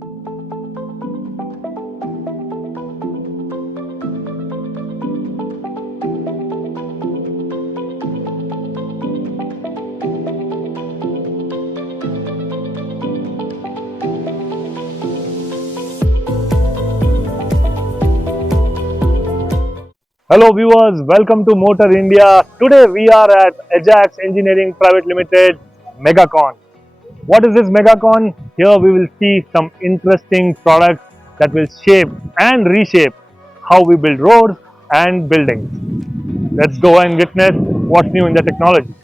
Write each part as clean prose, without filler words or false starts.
Hello viewers, welcome to Motor India. Today we are at Ajax Engineering Private Limited Megacon. What is this Megacon? Here we will see some interesting products that will shape and reshape how we build roads and buildings. Let's go and witness what's new in the technology.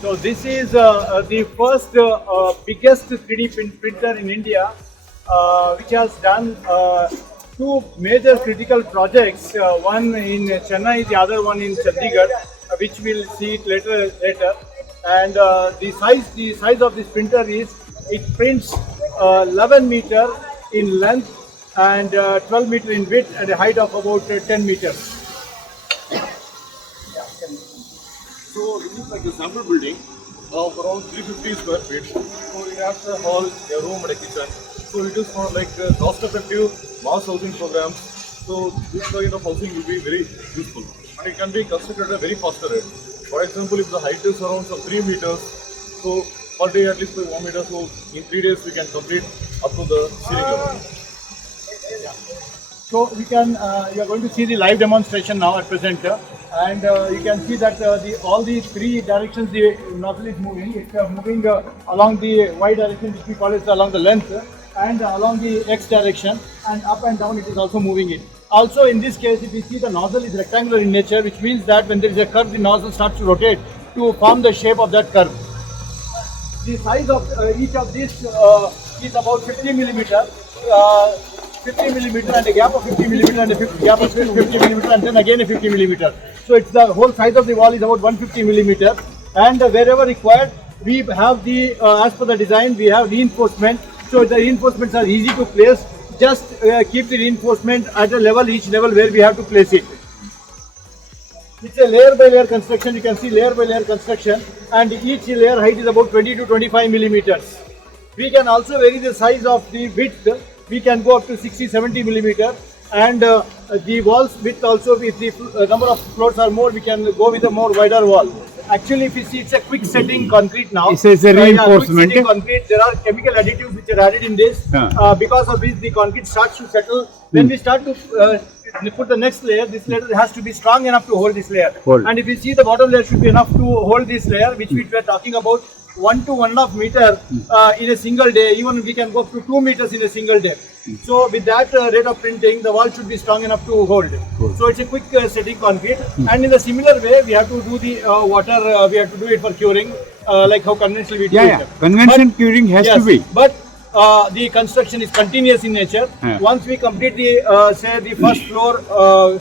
So this is the first biggest 3D printer in India, which has done two major critical projects, one in Chennai, the other one in Chandigarh, which we'll see it later. And the size of this printer is, it prints 11 meter in length and 12 meter in width and a height of about 10 meters. So this is like a sample building of around 350 square feet. So it has a hall, a room and a kitchen. So it is for like cost-effective mass housing programs. So this kind of housing will be very useful. And it can be constructed at a very faster rate. For example, if the height is around some 3 meters, so per day at least by 1 meter, so in 3 days we can complete up to the ceiling level. So we can, you are going to see the live demonstration now at present, and you can see that all the three directions the nozzle is moving. It's moving along the Y direction, which we call it along the length, and along the X direction, and up and down it is also moving it. Also in this case, if you see, the nozzle is rectangular in nature, which means that when there is a curve, the nozzle starts to rotate to form the shape of that curve. The size of each of these is about 50 millimeter. 50 millimeter and a gap of 50 millimeter and a gap of 50 millimeter and then again a 50 millimeter. So it's the whole size of the wall is about 150 millimeter, and wherever required we have the as per the design we have reinforcement. So the reinforcements are easy to place. Just keep the reinforcement at a level, each level where we have to place it. It's a layer by layer construction. You can see layer by layer construction, and each layer height is about 20 to 25 millimeters. We can also vary the size of the width. We can go up to 60-70 millimeter, and the wall's width also, if the number of floors are more, we can go with a more wider wall. Actually, if you see, it's a quick setting concrete now. It's a reinforcement. Quick setting concrete. There are chemical additives which are added in this, because of which the concrete starts to settle. When we start to put the next layer, this layer has to be strong enough to hold this layer. And if you see, the bottom layer should be enough to hold this layer, which we were talking about. 1 to 1.5 meter in a single day. Even we can go up to 2 meters in a single day. So with that rate of printing, the wall should be strong enough to hold. So it's a quick setting concrete. And in a similar way, we have to do the water. We have to do it for curing, like how conventional we do it. Conventional curing has to be. But the construction is continuous in nature. Once we complete the say the first floor,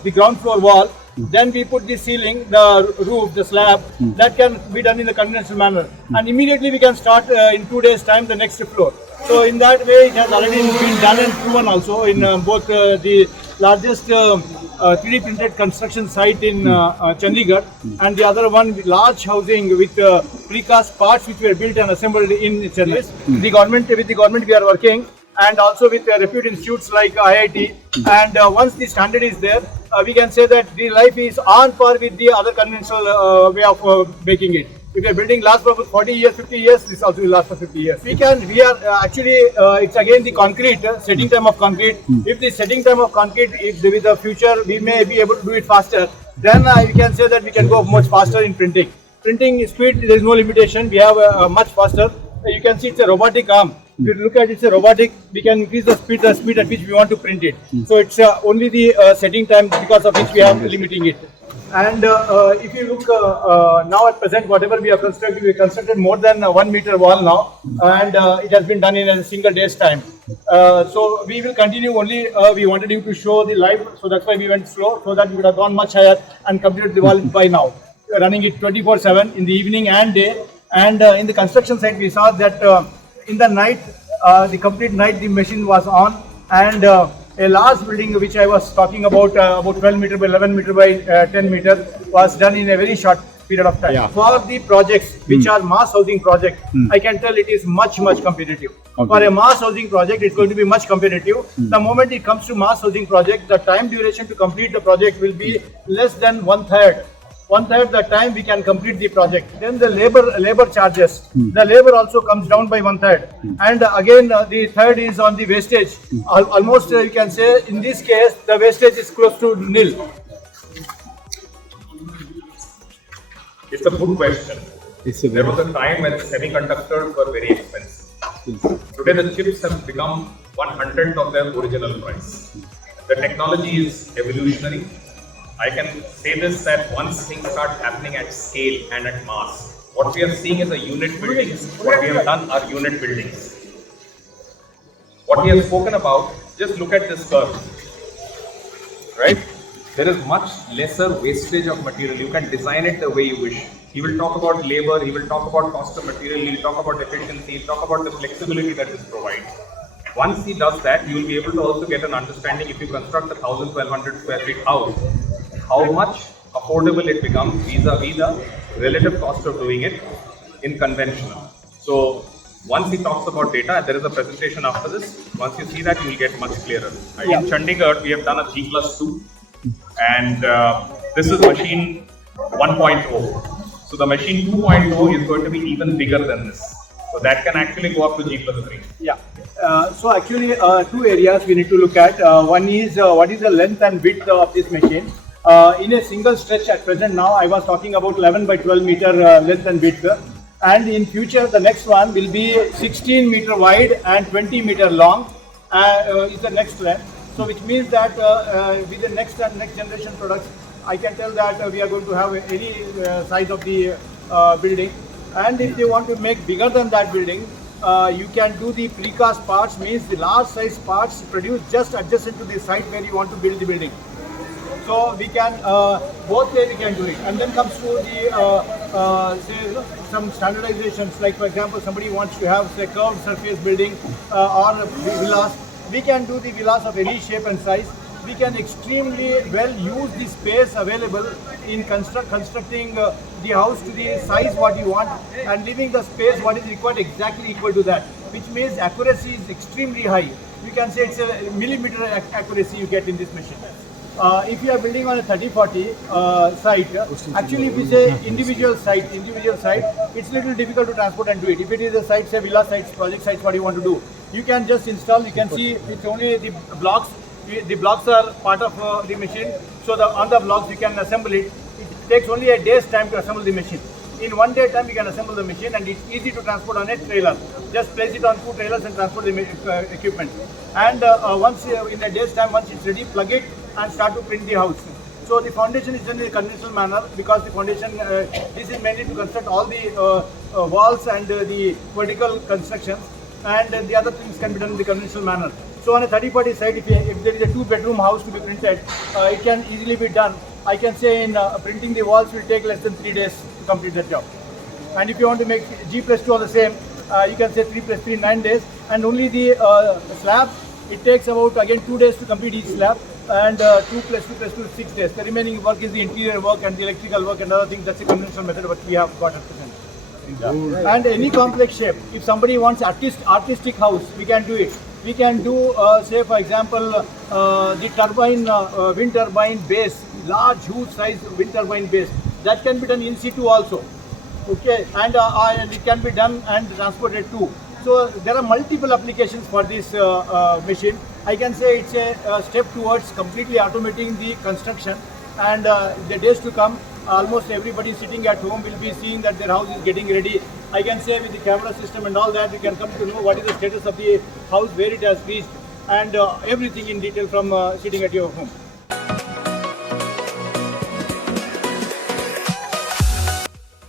the ground floor wall, then we put the ceiling, the roof, the slab. That can be done in the conventional manner, and immediately we can start in 2 days time the next floor. So in that way it has already been done and proven also in both the largest 3D printed construction site in Chandigarh, and the other one with large housing with precast parts which were built and assembled in Chennai. With the government we are working, and also with reputed institutes like IIT, and once the standard is there, we can say that the life is on par with the other conventional way of making it. If a building lasts for 40 years, 50 years, this also will last for 50 years. We are actually, it's again the concrete, setting time of concrete. If the setting time of concrete, if with the future we may be able to do it faster, then we can say that we can go much faster in printing. Printing speed, there is no limitation. We have much faster. You can see it's a robotic arm. If you look at it's a robotic, we can increase the speed at which we want to print it. So it's only the setting time because of which we are limiting it. And if you look now at present, whatever we have constructed more than 1 meter wall now, and it has been done in a single day's time. So we will continue only. We wanted you to show the live, so that's why we went slow, so that we would have gone much higher and completed the wall by now. We are running it 24/7 in the evening and day. And in the construction site, we saw that in the night, the complete night, the machine was on, and a large building which I was talking about 12 meter by 11 meter by 10 meter, was done in a very short period of time. Yeah. For the projects which are mass housing project, I can tell it is much competitive. Okay. For a mass housing project, it's going to be much competitive. The moment it comes to mass housing project, the time duration to complete the project will be less than one third. One third the time we can complete the project. Then the labor charges. The labor also comes down by one third. And again, the third is on the wastage. Almost you can say in this case the wastage is close to nil. It's a good question. It's a There very was a time when semiconductors were very expensive. Today the chips have become 1/100th of their original price. The technology is evolutionary. I can say this, that once things start happening at scale and at mass, what we are seeing is a unit buildings. What we have done are unit buildings. What we have spoken about, just look at this curve. Right? There is much lesser wastage of material. You can design it the way you wish. He will talk about labor, he will talk about cost of material, he will talk about efficiency, he will talk about the flexibility that this provides. Once he does that, you will be able to also get an understanding, if you construct a 1,000-1,200 square feet house, how much affordable it becomes vis-a-vis the relative cost of doing it in conventional. So once he talks about data, there is a presentation after this. Once you see that, you will get much clearer. In Chandigarh, we have done a G+2, and this is machine 1.0. So the machine 2.0 is going to be even bigger than this. So that can actually go up to G+3. Yeah. So actually, two areas we need to look at. One is what is the length and width of this machine. In a single stretch at present now, I was talking about 11 by 12 meter length and width. And in future, the next one will be 16 meter wide and 20 meter long. Is the next length. So which means that with the next generation products, I can tell that we are going to have any size of the building. And if they want to make bigger than that building, you can do the precast parts, means the large size parts produced just adjacent to the site where you want to build the building. So we can both way we can do it. And then comes to the say some standardizations, like for example somebody wants to have say curved surface building or villas. We can do the villas of any shape and size. We can extremely well use the space available in constructing the house to the size what you want, and leaving the space what is required exactly equal to that, which means accuracy is extremely high. You can say it's a millimeter accuracy you get in this machine. If you are building on a 30-40 site, actually if we say individual site, it's a little difficult to transport and do it. If it is a site, say villa sites, project sites, what you want to do, you can just install. You can see it's only the blocks. The blocks are part of the machine, so on the blocks you can assemble it. It takes only a day's time to assemble the machine. In 1 day time you can assemble the machine, and it's easy to transport on a trailer. Just place it on 2 trailers and transport the equipment. And once in a day's time, once it's ready, plug it and start to print the house. So the foundation is done in a conventional manner, because the foundation, this is mainly to construct all the walls and the vertical constructions, and the other things can be done in the conventional manner. So on a 30-40 site, if there is a 2-bedroom house to be printed, it can easily be done. I can say in printing the walls will take less than 3 days to complete that job. And if you want to make G+2 on the same, you can say 3 + 3, 9 days. And only the slab, it takes about again 2 days to complete each slab, and 2 + 2 + 2 is 6 days. The remaining work is the interior work and the electrical work and other things. That's the conventional method what we have got at present. And any complex shape, if somebody wants artistic house, we can do it. We can do, say for example, the turbine, wind turbine base, large, huge size wind turbine base. That can be done in situ also. Okay, and it can be done and transported too. So there are multiple applications for this machine. I can say it's a step towards completely automating the construction, and the days to come, almost everybody sitting at home will be seeing that their house is getting ready. I can say with the camera system and all that, you can come to know what is the status of the house, where it has reached, and everything in detail from sitting at your home.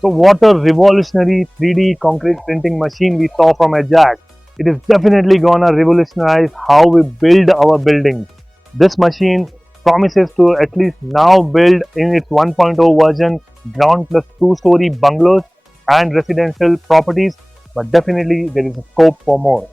So what a revolutionary 3D concrete printing machine we saw from Ajax. It is definitely gonna revolutionize how we build our buildings. This machine promises to at least now build in its 1.0 version ground plus 2-story bungalows and residential properties, but definitely there is a scope for more.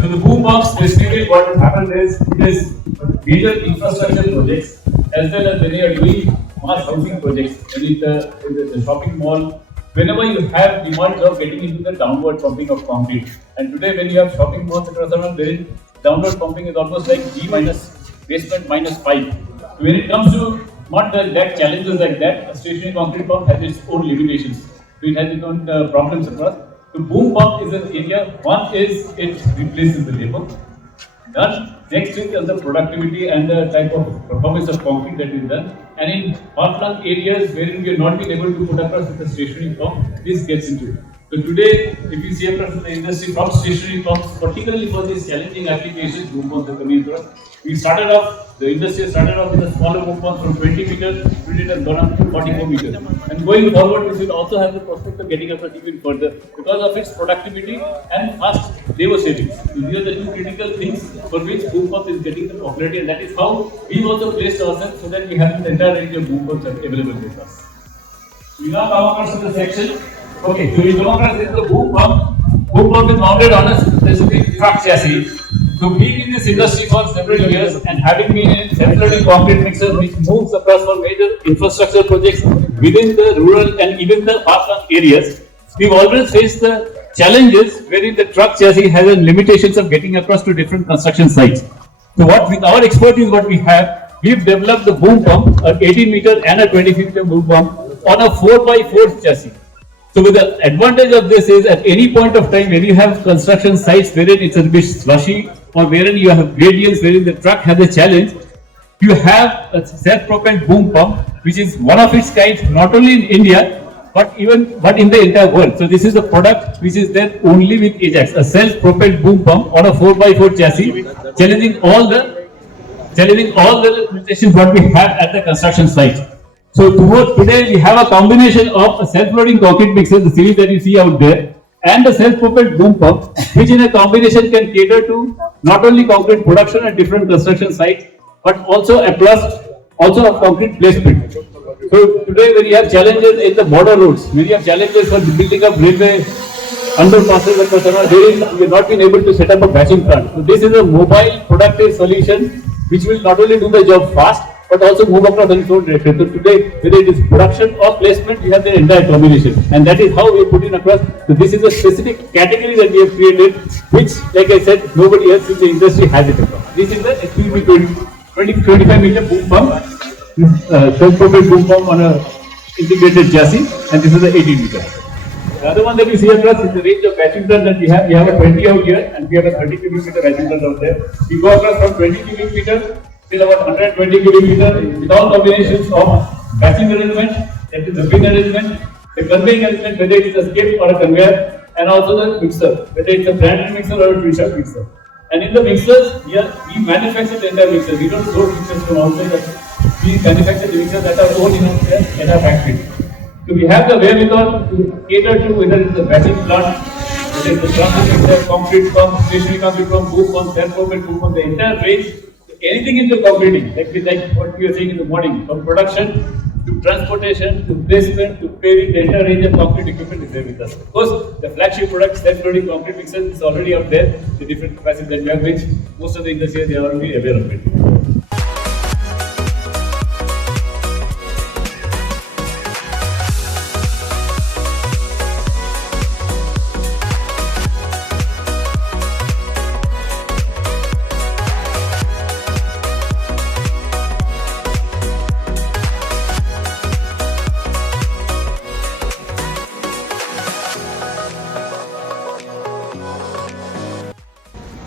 So the boom pumps, basically what happens is, it is major infrastructure projects as well as when you are doing mass housing projects, when it is the shopping mall, whenever you have demands of getting into the downward pumping of concrete. And today when you have shopping malls across the world, there is downward pumping is almost like G minus basement minus 5. So when it comes to not that challenges like that, a stationary concrete pump has its own limitations. So it has its own problems across. The boom pump is an area, one is it replaces the labor. Done. Next is the productivity and the type of performance of concrete that is done. And in far-flung areas wherein we have not been able to put across with the stationary pump, this gets into it. So today, if you see across the industry from stationary pumps, particularly for these challenging applications, boom pumps are coming across. We started off, the industry started off with a smaller boom pump from 20 meters, today it has gone up to 44 meters. And going forward, this will also have the prospect of getting across even further because of its productivity and fast labor savings. So these are the two critical things for which boom pump is getting the popularity, and that is how we've also placed ourselves so that we have the entire range of boom pumps available with us. We now come across to the section. Okay, so we come across this is the boom pump. Boom pump is mounted on a specific truck chassis. So being in this industry for several years and having been in self-loading concrete mixer which moves across for major infrastructure projects within the rural and even the far-flung areas, we've always faced the challenges wherein the truck chassis has limitations of getting across to different construction sites. So what with our expertise what we have, we've developed the boom pump, an 18 meter and a 20 meter boom pump on a 4x4 chassis. So with the advantage of this is at any point of time when you have construction sites wherein it's a bit slushy or wherein you have gradients wherein the truck has a challenge, you have a self-propelled boom pump which is one of its kind not only in India but in the entire world. So this is a product which is there only with Ajax, a self-propelled boom pump on a 4x4 chassis, challenging all the limitations what we have at the construction site. So today we have a combination of a self-loading concrete mixer, the series that you see out there, and a self-propelled boom pump, which in a combination can cater to not only concrete production at different construction sites, but also a concrete placement. So today when you have challenges in the border roads, when you have challenges for building up railway underpasses etc., wherein we have not been able to set up a batching plant. So this is a mobile productive solution which will not only do the job fast, but also move across on its own direction. So today, whether it is production or placement, we have the entire combination. And that is how we put in across. So this is a specific category that we have created, which, like I said, nobody else in the industry has it across. This is the XPB 25 meter boom pump, self-propelled boom pump on a integrated chassis, and this is the 18 meter. The other one that you see across is the range of batching tons that we have. We have a 20 out here, and we have a 30 cubic meter batching tons out there. We go across from 20 cubic meters till about 120 kilometers with all combinations of batching arrangement, that is the pin arrangement, the conveying arrangement, whether it is a skip or a conveyor, and also the mixer, whether it's a branded mixer or a twin-shaft mixer. And in the mixers, here we manufacture the entire mixer. We don't source mixers from outside. We manufacture the mixers that are owned in our factory. So we have the wherewithal to cater to whether it's a batching plant, whether it's a transit mixer, concrete pump, stationary concrete pump, boom pump, self-propelled boom pump, the entire range. Anything into concreting, like what we were saying in the morning, from production to transportation to placement to paving, the entire range of concrete equipment is there with us. Of course, the flagship product, self-loading concrete mixer, is already out there, the different capacities that we have, which most of the industry they are already aware of it.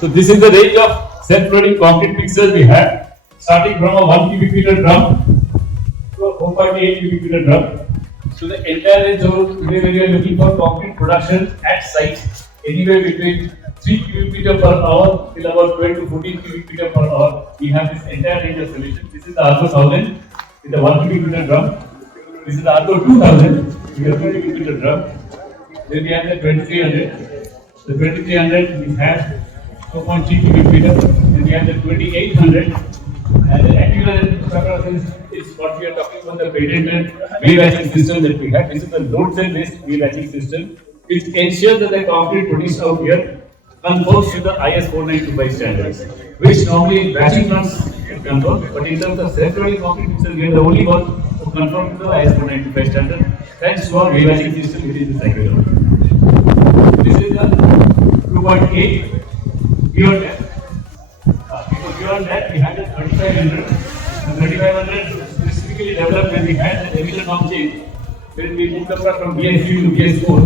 So this is the range of self-loading concrete mixers we have, starting from a 1 cubic meter drum 2.8 cubic meter drum. So the entire range of today when you are looking for concrete production at site, anywhere between 3 cubic meter per hour till about 12 to 14 cubic meter per hour, we have this entire range of solutions. This is the Argo 1000 with the 1 cubic meter drum. This is the Argo 2000 with a 2 cubic meter drum. Then we have the 2300. The 2300 we have 4.3 cubic meter. Then we have the 2800. And the actual is what we are talking about, the patented wave hatching system that we have. This is the load cell based wave hatching system, which ensures that the concrete produced out here conforms to the IS 4925 standards, which normally batching plants can conform, but in terms of self-loading concrete mixer, we are the only one who conform to the IS 4925 standard, thanks to our wave hatching system, which is the cycle. This is the 2.8 beyond that. Beyond that, we had the 3500. The 3500 specifically developed when we had the emission norm change, when we moved up from BS3 to BS4.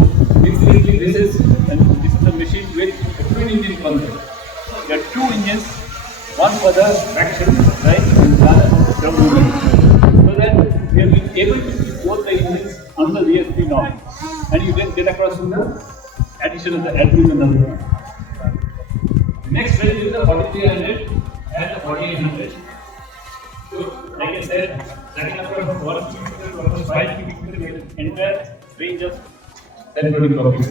Incidentally, this is a machine with a twin engine concept. There are two engines, one for the traction, right, and the other for the drum movement. So that we have been able to keep both the engines on the BS3 norm. And you then get across to the addition of the admin and the next range is the 4300 and the 4800. So, like I said, setting up from 1 cubic meter to almost 5 cubic meter, we have an entire range of self-loading concrete.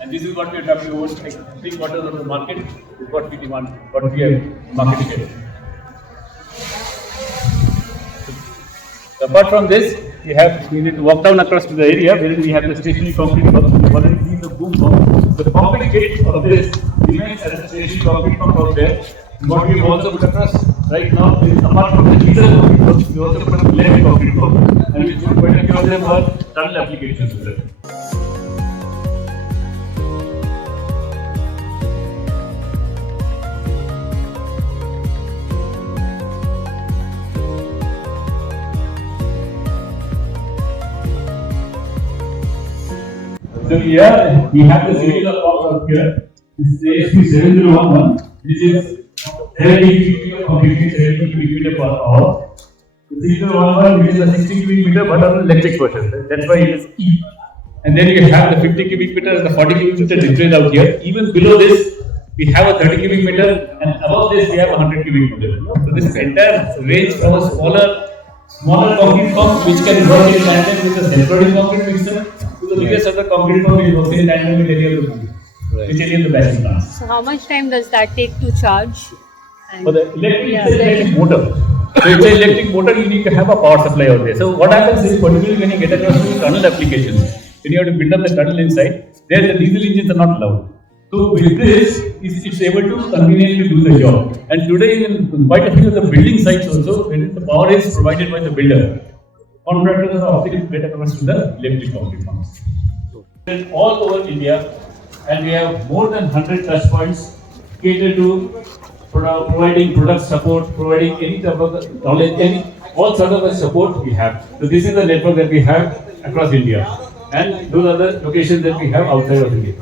And this is what we are talking about, like 3/4 of the market is what we demand, what we are marketing it. So, apart from this, we need to walk down across to the area where we have the stationary concrete pump. We already see the boom pump. So the pumping kit of this remains as a stationary concrete pump out there. What we have also put across right now is, apart from the diesel concrete pumps, we also put a electric concrete pump, and we put quite a few of them for tunnel applications with it. So here we have the series of pumps out here. This is the ASP7011. This is 70 cubic meter concrete, 70 cubic meter per hour. The 6011, which is a 60 cubic meter, but on the electric version. That's why it is E. And then you have the 50 cubic meter and the 40 cubic meter displayed out here. Even below this, we have a 30 cubic meter, and above this we have a 100 cubic meter. So this entire range from a smaller concrete pump, which can work in tandem with the self-loading concrete mixer, to the biggest of the concrete pump, which works in tandem with any of the pumps. Which any of the batching plants. So how much time does that take to charge? And for the electric, it's an electric motor. So it's an electric motor, you need to have a power supply out there. So what happens is, particularly when you get across to tunnel applications, when you have to build up the tunnel inside, there the diesel engines are not allowed. So with this, it's able to conveniently do the job. And today in quite a few of the building sites also, when the power is provided by the builder, contractors are opting to get across to the electric concrete pumps. So all over India, and we have more than 100 touch points catered to providing product support, providing any type of knowledge, all sort of support we have. So this is the network that we have across India, and those are the locations that we have outside of India.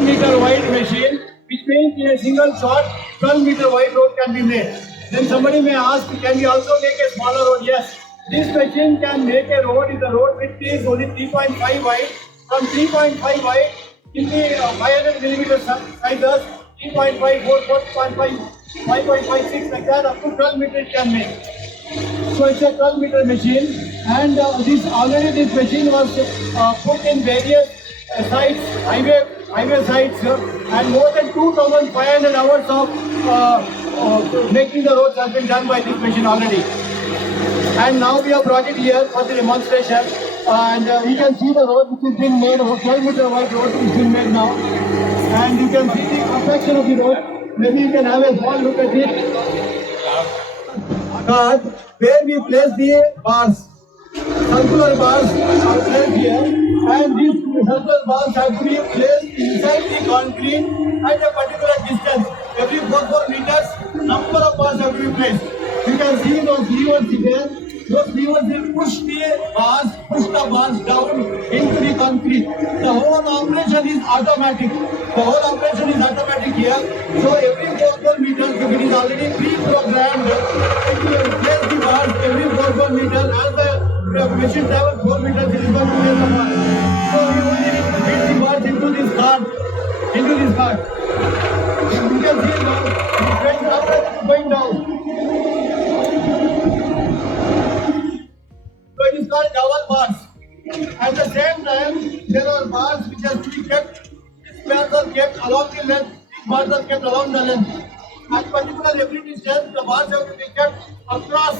Meter wide machine, which means in a single shot, 12 meter wide road can be made. Then somebody may ask, can we also make a smaller road? Yes. This machine can make a road if the road width is only 3.5 wide. From 3.5 wide, in the 500 millimeter sizes, 3.5, 4.5, 5.56 like that, up to 12 meters can make. So it's a 12 meter machine, and this machine was put in various sites, highway sites, and more than 2,500 hours of making the roads has been done by this machine already. And now we have brought it here for the demonstration, and you can see the road which is being made, a 12 meter wide road is being made now, and you can see the perfection of the road. Maybe you can have a small look at it. Where we place the bars, circular bars are placed here, and these circular bars have to be placed inside the concrete at a particular distance. Every 4 meters, number of bars have to be placed. You can see those levers there. Those levers will push the bars down concrete. The whole operation is automatic. The whole operation is automatic here. So every 4 meters, if it is already pre-programmed, it will place the bars every 4 meters. As the machine travels 4 meters, it is going to place the bar. So we only need to feed the bars into this card. Into this card. You can see now, it went up and it is going down. So it is called double bars. At the same time, there are bars which have to be kept. These bars are kept along the length. These bars are kept along the length. At particular every distance, the bars have to be kept across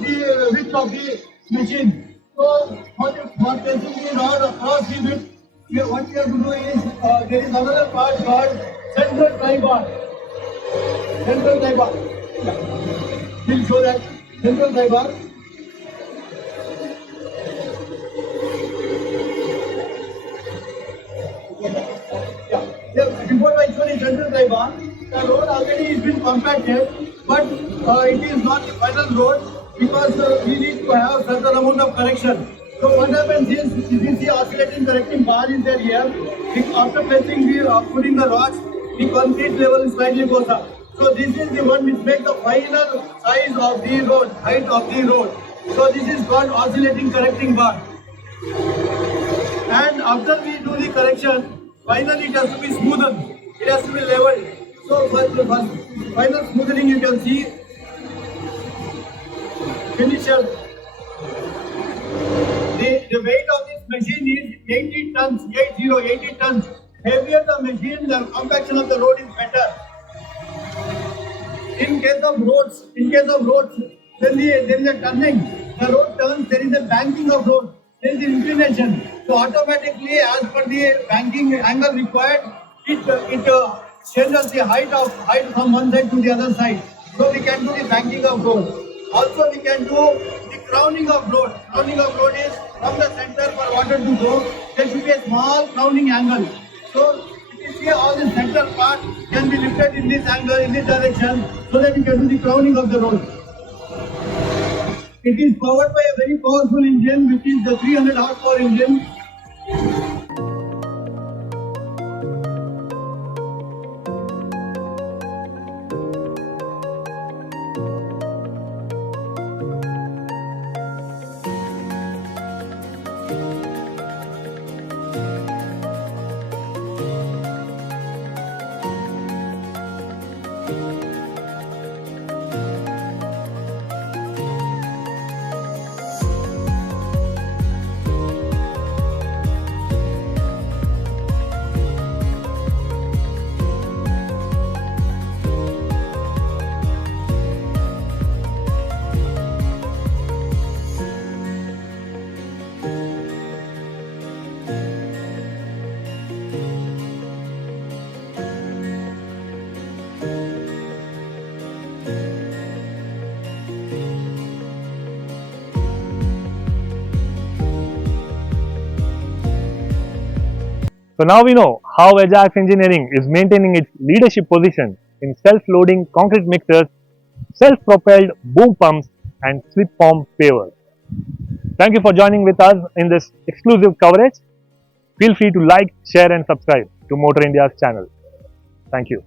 the width of the machine. So for placing the rod across the width, what we have to do is there is another part called central tie bar. Central tie bar. We'll show that central tie bar. Before I show the central tie bar, the road already has been compacted, but it is not the final road because we need to have certain amount of correction. So what happens is, if you see oscillating correcting bar is there here, after placing putting the rods, the concrete level slightly goes up. So this is the one which makes the final size of the road, height of the road. So this is called oscillating correcting bar. And after we do the correction, finally it has to be smoothened. It has to be leveled. So for the final smoothing you can see finisher. The weight of this machine is 80 tons, 80 tons. Heavier the machine, the compaction of the road is better. In case of roads, then there is a turning. The road turns, there is a banking of road. There is an inclination. So automatically, as per the banking angle required, it changes the height from one side to the other side. So we can do the banking of road. Also we can do the crowning of road. Crowning of road is from the center for water to go. There should be a small crowning angle. So if you see all the center part can be lifted in this angle, in this direction, so that you can do the crowning of the road. It is powered by a very powerful engine, which is the 300 horsepower engine. So now we know how Ajax Engineering is maintaining its leadership position in self-loading concrete mixers, self-propelled boom pumps and Slip-Form Paver. Thank you for joining with us in this exclusive coverage. Feel free to like, share and subscribe to Motor India's channel. Thank you.